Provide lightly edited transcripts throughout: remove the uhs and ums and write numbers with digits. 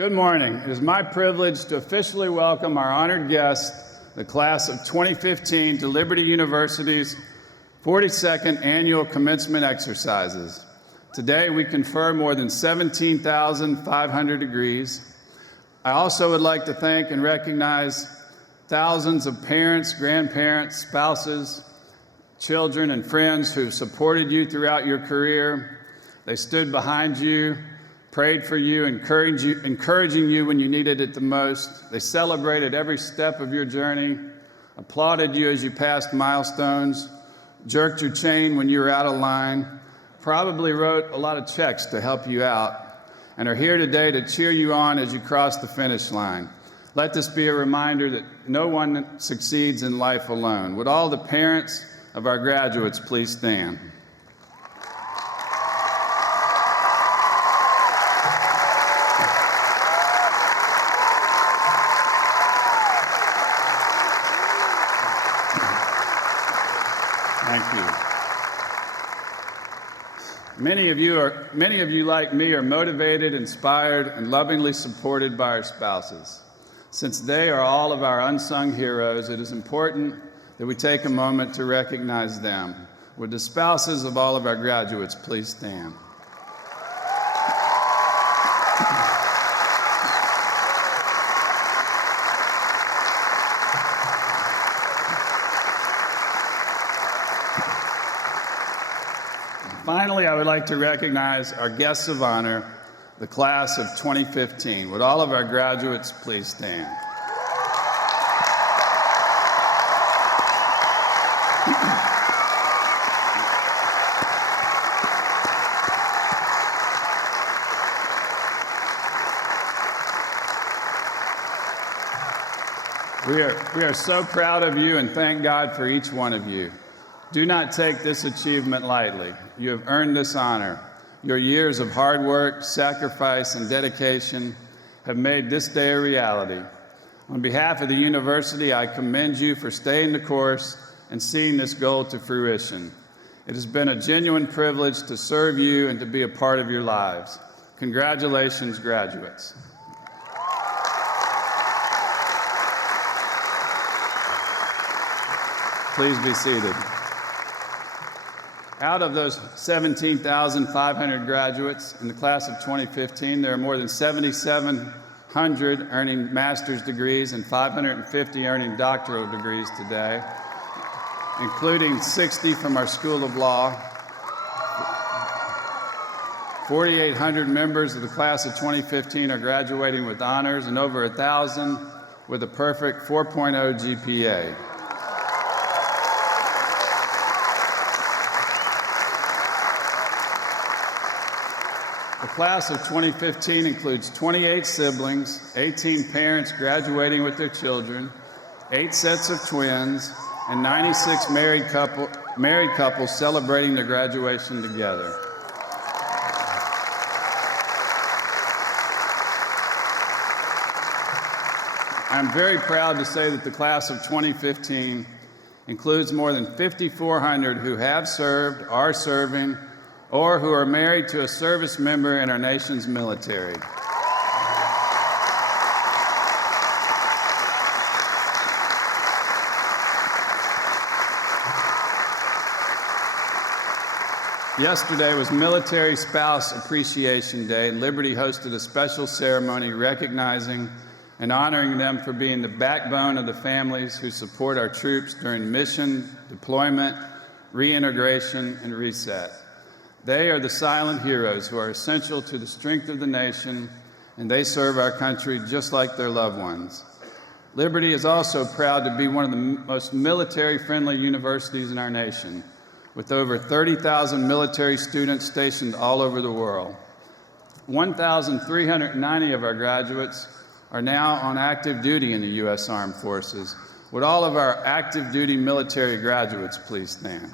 Good morning. It is my privilege to officially welcome our honored guests, the class of 2015 to Liberty University's 42nd Annual Commencement Exercises. Today, we confer more than 17,500 degrees. I also would like to thank and recognize thousands of parents, grandparents, spouses, children, and friends who supported you throughout your career. They stood behind you, prayed for you, encouraging you when you needed it the most. They celebrated every step of your journey, applauded you as you passed milestones, jerked your chain when you were out of line, probably wrote a lot of checks to help you out, and are here today to cheer you on as you cross the finish line. Let this be a reminder that no one succeeds in life alone. Would all the parents of our graduates please stand? Thank you. Many of you, like me, are motivated, inspired, and lovingly supported by our spouses. Since they are all of our unsung heroes, it is important that we take a moment to recognize them. Would the spouses of all of our graduates please stand? Finally, I would like to recognize our guests of honor, the class of 2015. Would all of our graduates please stand? We are so proud of you and thank God for each one of you. Do not take this achievement lightly. You have earned this honor. Your years of hard work, sacrifice, and dedication have made this day a reality. On behalf of the university, I commend you for staying the course and seeing this goal to fruition. It has been a genuine privilege to serve you and to be a part of your lives. Congratulations, graduates. Please be seated. Out of those 17,500 graduates in the class of 2015, there are more than 7,700 earning master's degrees and 550 earning doctoral degrees today, including 60 from our School of Law. 4,800 members of the class of 2015 are graduating with honors, and over 1,000 with a perfect 4.0 GPA. The class of 2015 includes 28 siblings, 18 parents graduating with their children, 8 sets of twins, and 96 married couples celebrating their graduation together. I'm very proud to say that the class of 2015 includes more than 5,400 who have served, are serving, or who are married to a service member in our nation's military. Yesterday was Military Spouse Appreciation Day, and Liberty hosted a special ceremony recognizing and honoring them for being the backbone of the families who support our troops during mission, deployment, reintegration, and reset. They are the silent heroes who are essential to the strength of the nation, and they serve our country just like their loved ones. Liberty is also proud to be one of the most military-friendly universities in our nation, with over 30,000 military students stationed all over the world. 1,390 of our graduates are now on active duty in the U.S. Armed Forces. Would all of our active duty military graduates please stand?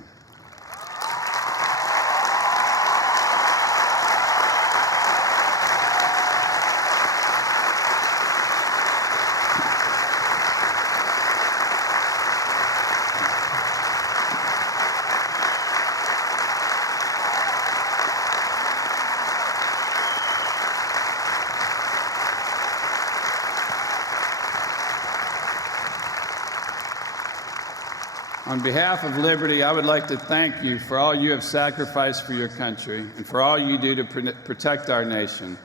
On behalf of Liberty, I would like to thank you for all you have sacrificed for your country and for all you do to protect our nation.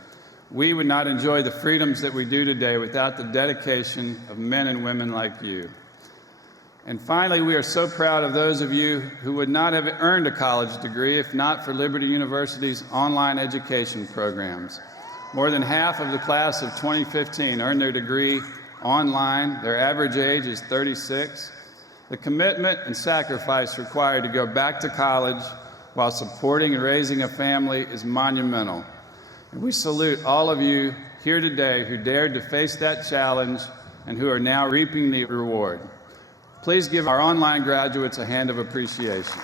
We would not enjoy the freedoms that we do today without the dedication of men and women like you. And finally, we are so proud of those of you who would not have earned a college degree if not for Liberty University's online education programs. More than half of the class of 2015 earned their degree online. Their average age is 36. The commitment and sacrifice required to go back to college while supporting and raising a family is monumental. And we salute all of you here today who dared to face that challenge and who are now reaping the reward. Please give our online graduates a hand of appreciation.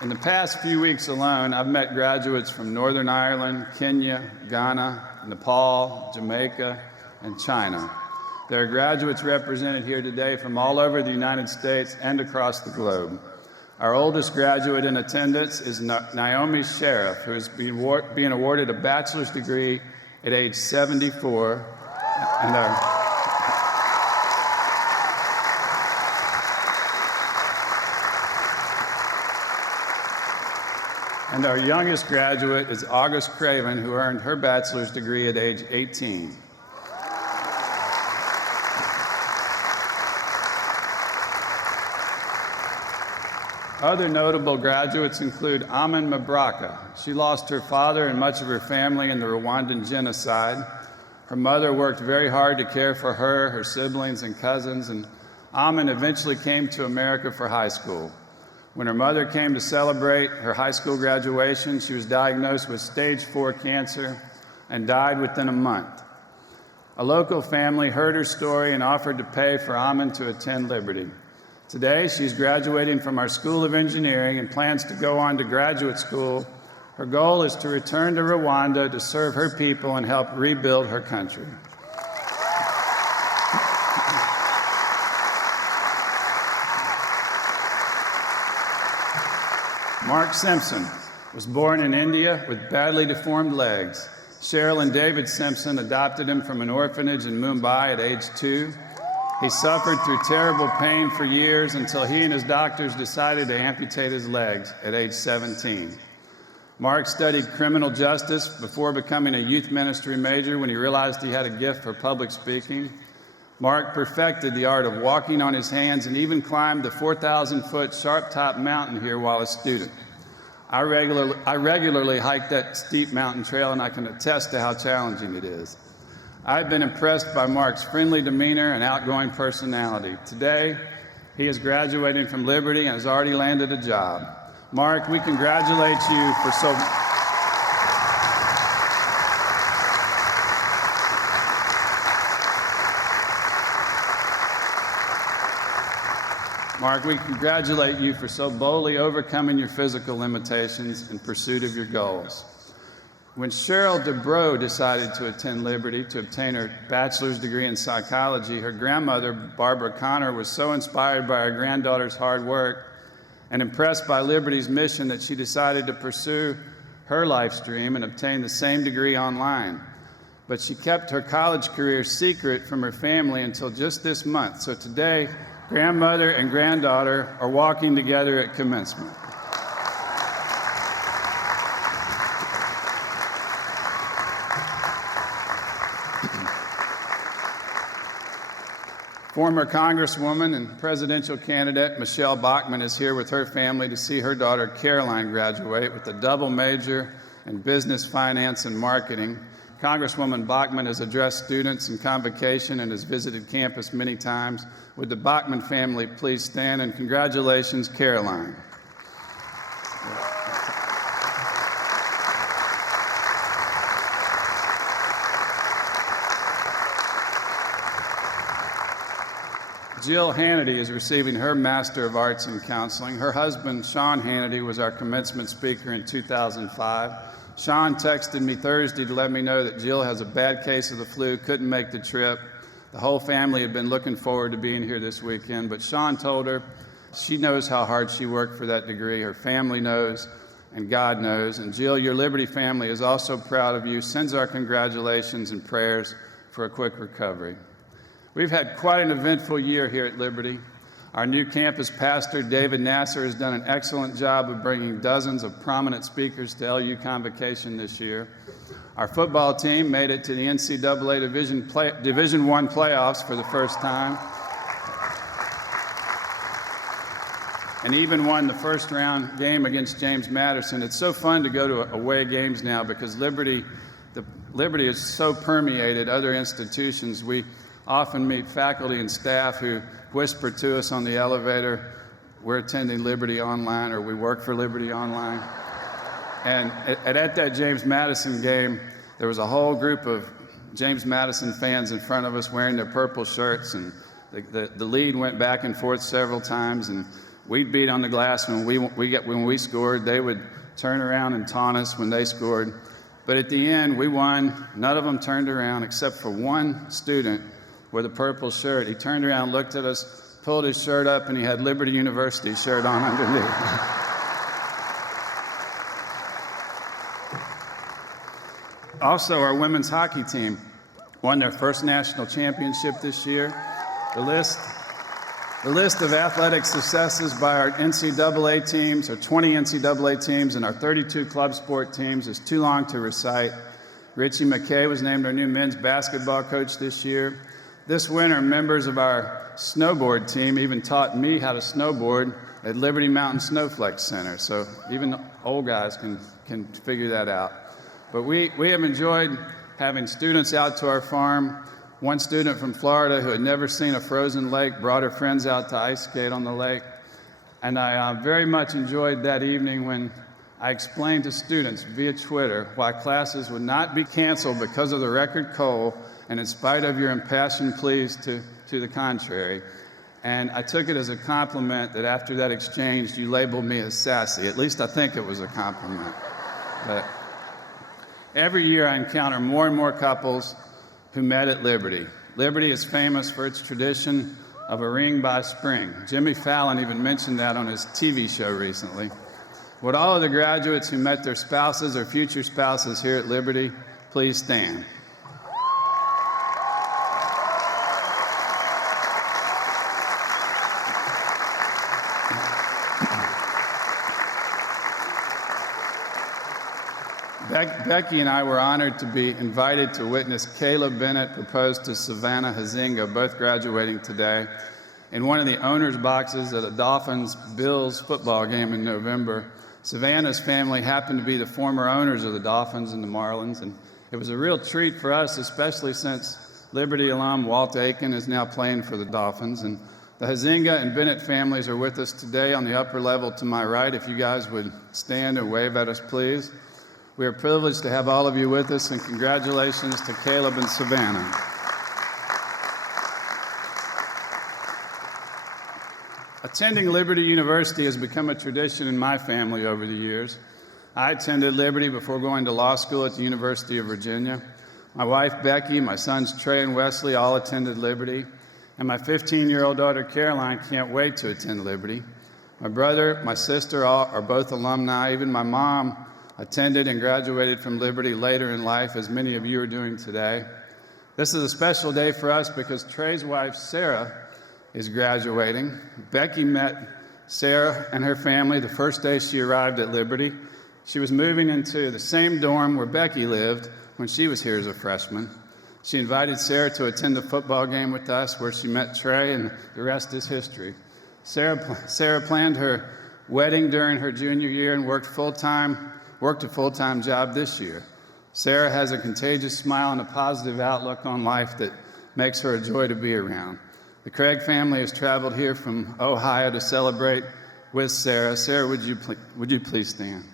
In the past few weeks alone, I've met graduates from Northern Ireland, Kenya, Ghana, Nepal, Jamaica, and China. There are graduates represented here today from all over the United States and across the globe. Our oldest graduate in attendance is Naomi Sheriff, who is being awarded a bachelor's degree at age 74, and our youngest graduate is August Craven, who earned her bachelor's degree at age 18. Other notable graduates include Amin Mabraka. She lost her father and much of her family in the Rwandan genocide. Her mother worked very hard to care for her, her siblings, and cousins, and Amin eventually came to America for high school. When her mother came to celebrate her high school graduation, she was diagnosed with stage 4 cancer and died within a month. A local family heard her story and offered to pay for Amin to attend Liberty. Today, she's graduating from our School of Engineering and plans to go on to graduate school. Her goal is to return to Rwanda to serve her people and help rebuild her country. Mark Simpson was born in India with badly deformed legs. Cheryl and David Simpson adopted him from an orphanage in Mumbai at age 2. He suffered through terrible pain for years until he and his doctors decided to amputate his legs at age 17. Mark studied criminal justice before becoming a youth ministry major when he realized he had a gift for public speaking. Mark perfected the art of walking on his hands and even climbed the 4,000-foot sharp-top mountain here while a student. I regularly hike that steep mountain trail, and I can attest to how challenging it is. I've been impressed by Mark's friendly demeanor and outgoing personality. Today, he is graduating from Liberty and has already landed a job. Mark, we congratulate you for so boldly overcoming your physical limitations in pursuit of your goals. When Cheryl Dubrow decided to attend Liberty to obtain her bachelor's degree in psychology, her grandmother, Barbara Connor, was so inspired by her granddaughter's hard work and impressed by Liberty's mission that she decided to pursue her life's dream and obtain the same degree online. But she kept her college career secret from her family until just this month. So today, grandmother and granddaughter are walking together at commencement. Former Congresswoman and presidential candidate Michelle Bachmann is here with her family to see her daughter Caroline graduate with a double major in business, finance, and marketing. Congresswoman Bachmann has addressed students in convocation and has visited campus many times. Would the Bachmann family please stand, and congratulations, Caroline. Jill Hannity is receiving her Master of Arts in Counseling. Her husband, Sean Hannity, was our commencement speaker in 2005. Sean texted me Thursday to let me know that Jill has a bad case of the flu, couldn't make the trip. The whole family had been looking forward to being here this weekend, but Sean told her she knows how hard she worked for that degree. Her family knows. and God knows. And Jill, your Liberty family is also proud of you, sends our congratulations and prayers for a quick recovery. We've had quite an eventful year here at Liberty. Our new campus pastor, David Nasser, has done an excellent job of bringing dozens of prominent speakers to LU Convocation this year. Our football team made it to the NCAA Division I playoffs for the first time, and even won the first round game against James Madison. It's so fun to go to away games now because Liberty is so permeated other institutions. We often meet faculty and staff who whisper to us on the elevator, we're attending Liberty Online, or we work for Liberty Online. And at that James Madison game, there was a whole group of James Madison fans in front of us wearing their purple shirts, and the lead went back and forth several times, and we'd beat on the glass when we scored. They would turn around and taunt us when they scored. But at the end, we won. None of them turned around except for one student with a purple shirt. He turned around, looked at us, pulled his shirt up, and he had Liberty University shirt on underneath. Also, our women's hockey team won their first national championship this year. The list of athletic successes by our NCAA teams, our 20 NCAA teams, and our 32 club sport teams is too long to recite. Richie McKay was named our new men's basketball coach this year. This winter, members of our snowboard team even taught me how to snowboard at Liberty Mountain Snowflex Center, so even old guys can figure that out. But we have enjoyed having students out to our farm. One student from Florida who had never seen a frozen lake brought her friends out to ice skate on the lake. And I very much enjoyed that evening when I explained to students via Twitter why classes would not be canceled because of the record cold, and in spite of your impassioned pleas to the contrary. And I took it as a compliment that after that exchange, you labeled me as sassy. At least I think it was a compliment. But every year I encounter more and more couples who met at Liberty. Liberty is famous for its tradition of a ring by spring. Jimmy Fallon even mentioned that on his TV show recently. Would all of the graduates who met their spouses or future spouses here at Liberty please stand? Becky and I were honored to be invited to witness Caleb Bennett propose to Savannah Hazinga, both graduating today, in one of the owners' boxes at a Dolphins-Bills football game in November. Savannah's family happened to be the former owners of the Dolphins and the Marlins, and it was a real treat for us, especially since Liberty alum Walt Aiken is now playing for the Dolphins. And the Hazinga and Bennett families are with us today on the upper level to my right. If you guys would stand and wave at us, please. We are privileged to have all of you with us, and congratulations to Caleb and Savannah. Attending Liberty University has become a tradition in my family over the years. I attended Liberty before going to law school at the University of Virginia. My wife, Becky, my sons, Trey and Wesley, all attended Liberty, and my 15-year-old daughter, Caroline, can't wait to attend Liberty. My brother, my sister are both alumni. Even my mom attended and graduated from Liberty later in life, as many of you are doing today. This is a special day for us because Trey's wife, Sarah, is graduating. Becky met Sarah and her family the first day she arrived at Liberty. She was moving into the same dorm where Becky lived when she was here as a freshman. She invited Sarah to attend a football game with us where she met Trey, and the rest is history. Sarah planned her wedding during her junior year and worked a full-time job this year. Sarah has a contagious smile and a positive outlook on life that makes her a joy to be around. The Craig family has traveled here from Ohio to celebrate with Sarah. Sarah, would you please stand?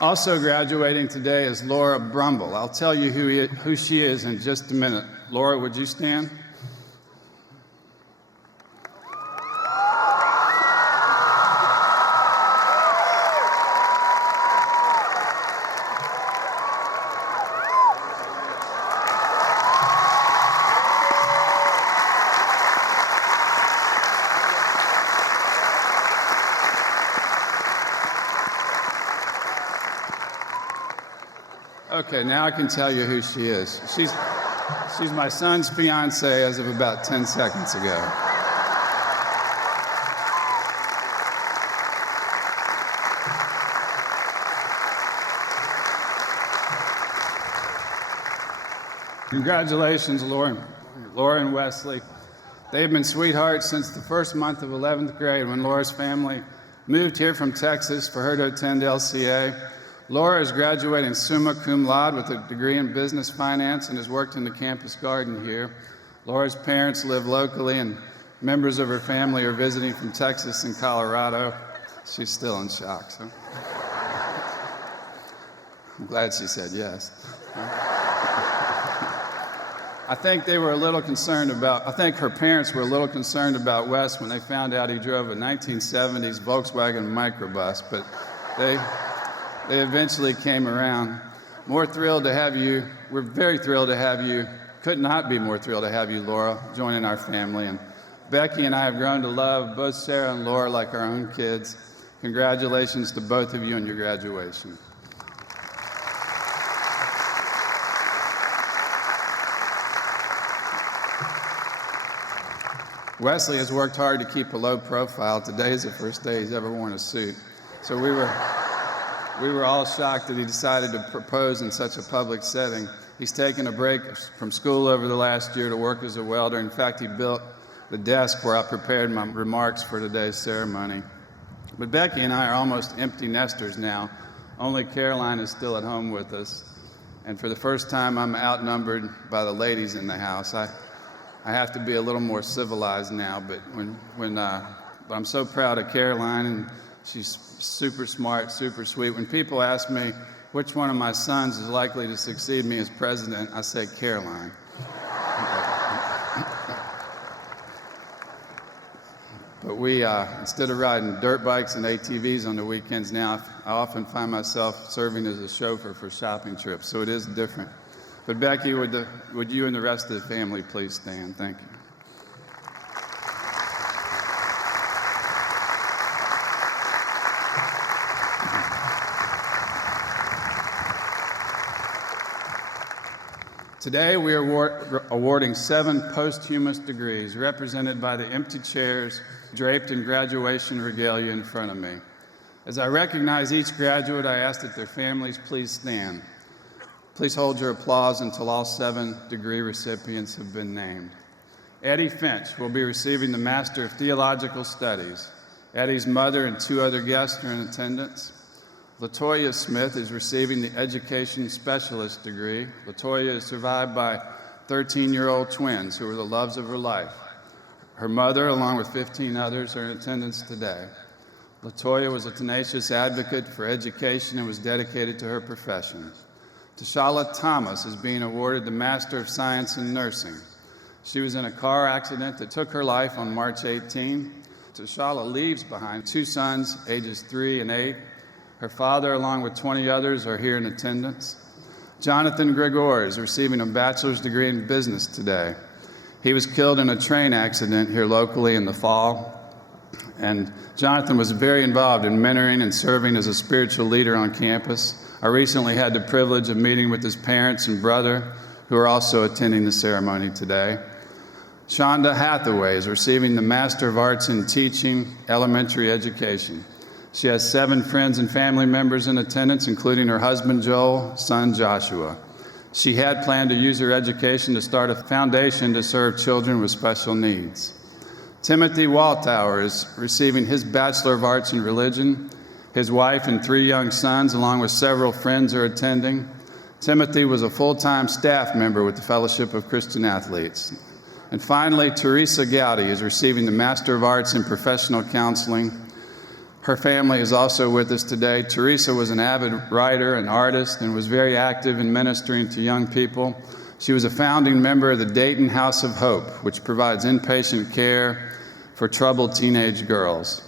Also graduating today is Laura Grumble. I'll tell you who she is in just a minute. Laura, would you stand? Okay, now I can tell you who she is. She's my son's fiance as of about 10 seconds ago. Congratulations, Laura and Wesley. They've been sweethearts since the first month of 11th grade when Laura's family moved here from Texas for her to attend LCA. Laura is graduating summa cum laude with a degree in business finance and has worked in the campus garden here. Laura's parents live locally and members of her family are visiting from Texas and Colorado. She's still in shock, so I'm glad she said yes. I think her parents were a little concerned about Wes when they found out he drove a 1970s Volkswagen microbus, but they eventually came around. We're very thrilled to have you. Could not be more thrilled to have you, Laura, joining our family. And Becky and I have grown to love both Sarah and Laura like our own kids. Congratulations to both of you on your graduation. Wesley has worked hard to keep a low profile. Today is the first day he's ever worn a suit. So we were all shocked that he decided to propose in such a public setting. He's taken a break from school over the last year to work as a welder. In fact, he built the desk where I prepared my remarks for today's ceremony. But Becky and I are almost empty nesters now. Only Caroline is still at home with us. And for the first time, I'm outnumbered by the ladies in the house. I have to be a little more civilized now, but but I'm so proud of Caroline, and she's super smart, super sweet. When people ask me which one of my sons is likely to succeed me as president, I say Caroline. But we, instead of riding dirt bikes and ATVs on the weekends now, I often find myself serving as a chauffeur for shopping trips, so it is different. But Becky, would you and the rest of the family please stand? Thank you. Today we are awarding 7 posthumous degrees, represented by the empty chairs draped in graduation regalia in front of me. As I recognize each graduate, I ask that their families please stand. Please hold your applause until all 7 degree recipients have been named. Eddie Finch will be receiving the Master of Theological Studies. Eddie's mother and 2 other guests are in attendance. Latoya Smith is receiving the Education Specialist degree. Latoya is survived by 13-year-old twins who are the loves of her life. Her mother, along with 15 others, are in attendance today. Latoya was a tenacious advocate for education and was dedicated to her profession. Tashala Thomas is being awarded the Master of Science in Nursing. She was in a car accident that took her life on March 18. Tashala leaves behind 2 sons, ages 3 and 8. Her father, along with 20 others, are here in attendance. Jonathan Gregor is receiving a bachelor's degree in business today. He was killed in a train accident here locally in the fall. And Jonathan was very involved in mentoring and serving as a spiritual leader on campus. I recently had the privilege of meeting with his parents and brother, who are also attending the ceremony today. Shonda Hathaways is receiving the Master of Arts in Teaching, Elementary Education. She has 7 friends and family members in attendance, including her husband Joel, son Joshua. She had planned to use her education to start a foundation to serve children with special needs. Timothy Waltauer is receiving his Bachelor of Arts in Religion. His wife and 3 young sons, along with several friends, are attending. Timothy was a full-time staff member with the Fellowship of Christian Athletes. And finally, Teresa Gowdy is receiving the Master of Arts in Professional Counseling. Her family is also with us today. Teresa was an avid writer and artist and was very active in ministering to young people. She was a founding member of the Dayton House of Hope, which provides inpatient care for troubled teenage girls.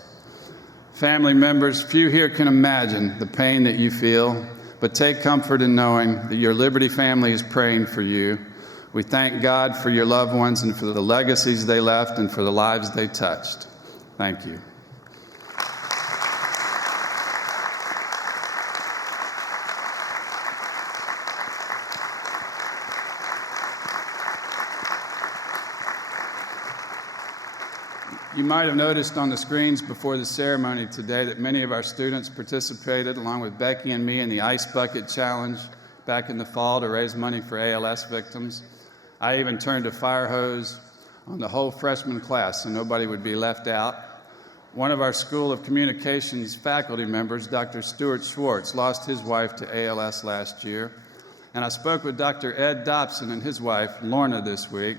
Family members, few here can imagine the pain that you feel, but take comfort in knowing that your Liberty family is praying for you. We thank God for your loved ones and for the legacies they left and for the lives they touched. Thank you. You might have noticed on the screens before the ceremony today that many of our students participated, along with Becky and me, in the Ice Bucket Challenge back in the fall to raise money for ALS victims. I even turned a fire hose on the whole freshman class so nobody would be left out. One of our School of Communications faculty members, Dr. Stuart Schwartz, lost his wife to ALS last year. And I spoke with Dr. Ed Dobson and his wife, Lorna, this week.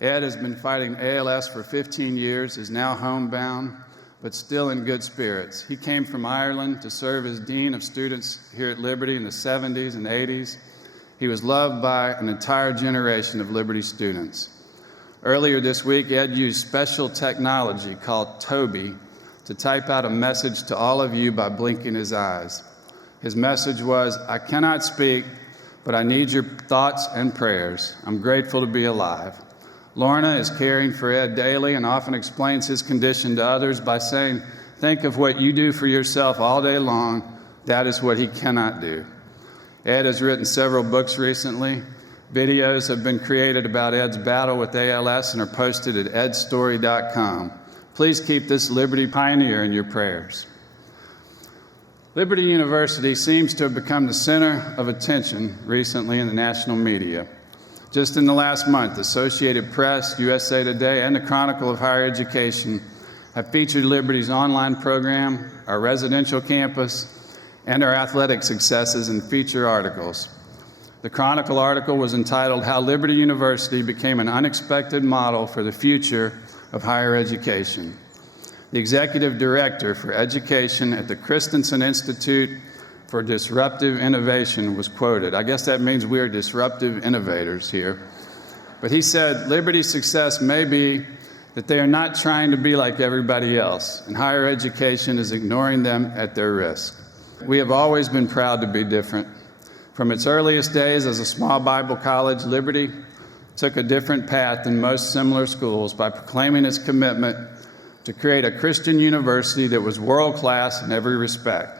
Ed has been fighting ALS for 15 years, is now homebound, but still in good spirits. He came from Ireland to serve as Dean of Students here at Liberty in the 70s and 80s. He was loved by an entire generation of Liberty students. Earlier this week, Ed used special technology called Toby to type out a message to all of you by blinking his eyes. His message was, "I cannot speak, but I need your thoughts and prayers. I'm grateful to be alive." Lorna is caring for Ed daily and often explains his condition to others by saying, "Think of what you do for yourself all day long. That is what he cannot do." Ed has written several books recently. Videos have been created about Ed's battle with ALS and are posted at edstory.com. Please keep this Liberty pioneer in your prayers. Liberty University seems to have become the center of attention recently in the national media. Just in the last month, Associated Press, USA Today, and the Chronicle of Higher Education have featured Liberty's online program, our residential campus, and our athletic successes in feature articles. The Chronicle article was entitled, "How Liberty University Became an Unexpected Model for the Future of Higher Education." The executive director for education at the Christensen Institute for Disruptive Innovation was quoted. I guess that means we are disruptive innovators here. But he said, "Liberty's success may be that they are not trying to be like everybody else, and higher education is ignoring them at their risk." We have always been proud to be different. From its earliest days as a small Bible college, Liberty took a different path than most similar schools by proclaiming its commitment to create a Christian university that was world-class in every respect.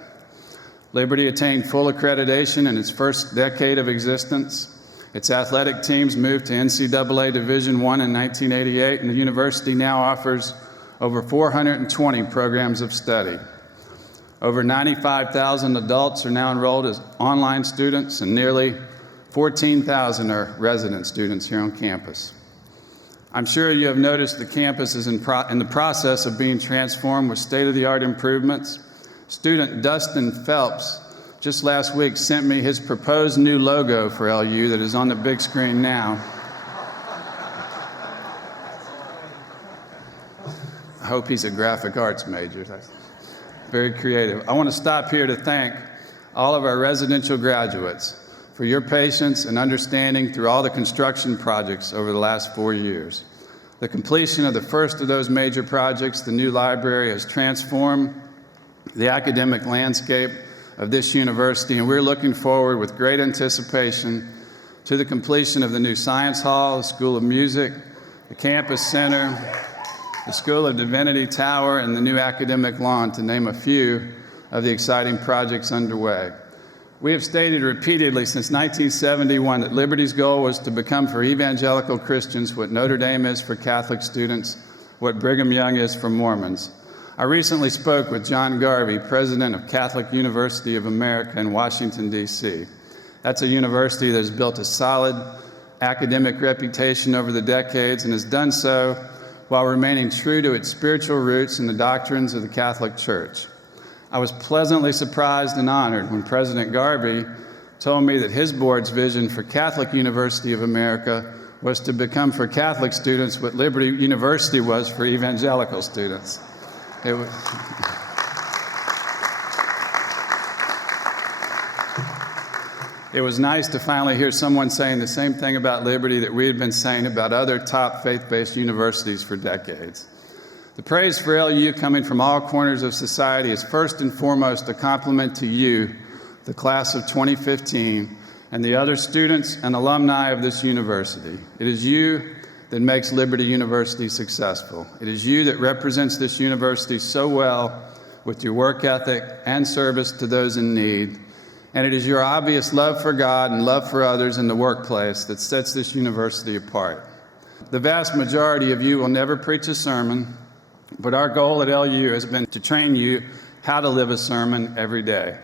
Liberty attained full accreditation in its first decade of existence. Its athletic teams moved to NCAA Division I in 1988, and the university now offers over 420 programs of study. Over 95,000 adults are now enrolled as online students, and nearly 14,000 are resident students here on campus. I'm sure you have noticed the campus is in the process of being transformed with state-of-the-art improvements. Student Dustin Phelps just last week sent me his proposed new logo for LU that is on the big screen now. I hope he's a graphic arts major. That's very creative. I want to stop here to thank all of our residential graduates for your patience and understanding through all the construction projects over the last 4 years. The completion of the first of those major projects, the new library, has transformed the academic landscape of this university, and we're looking forward with great anticipation to the completion of the new Science Hall, the School of Music, the Campus Center, the School of Divinity Tower, and the new academic lawn, to name a few of the exciting projects underway. We have stated repeatedly since 1971 that Liberty's goal was to become for evangelical Christians what Notre Dame is for Catholic students, what Brigham Young is for Mormons. I recently spoke with John Garvey, president of Catholic University of America in Washington, D.C. That's a university that has built a solid academic reputation over the decades and has done so while remaining true to its spiritual roots and the doctrines of the Catholic Church. I was pleasantly surprised and honored when President Garvey told me that his board's vision for Catholic University of America was to become for Catholic students what Liberty University was for evangelical students. It was nice to finally hear someone saying the same thing about Liberty that we had been saying about other top faith-based universities for decades. The praise for LU coming from all corners of society is first and foremost a compliment to you, the class of 2015, and the other students and alumni of this university. It is you that makes Liberty University successful. It is you that represents this university so well with your work ethic and service to those in need. And it is your obvious love for God and love for others in the workplace that sets this university apart. The vast majority of you will never preach a sermon, But our goal at LU has been to train you how to live a sermon every day.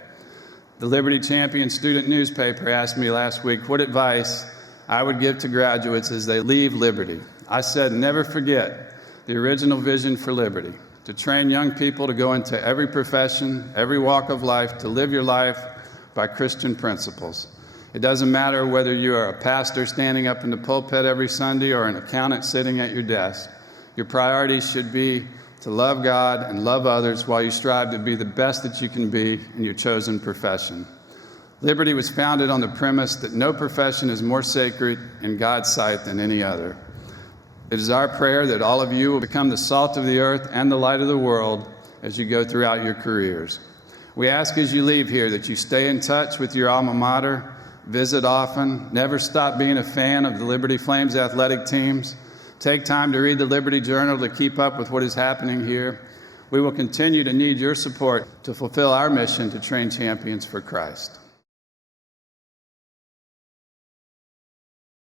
The Liberty Champion student newspaper asked me last week what advice I would give to graduates as they leave Liberty. I said, never forget the original vision for Liberty, to train young people to go into every profession, every walk of life, to live your life by Christian principles. It doesn't matter whether you are a pastor standing up in the pulpit every Sunday or an accountant sitting at your desk. Your priorities should be to love God and love others while you strive to be the best that you can be in your chosen profession. Liberty was founded on the premise that no profession is more sacred in God's sight than any other. It is our prayer that all of you will become the salt of the earth and the light of the world as you go throughout your careers. We ask as you leave here that you stay in touch with your alma mater, visit often, never stop being a fan of the Liberty Flames athletic teams. Take time to read the Liberty Journal to keep up with what is happening here. We will continue to need your support to fulfill our mission to train champions for Christ.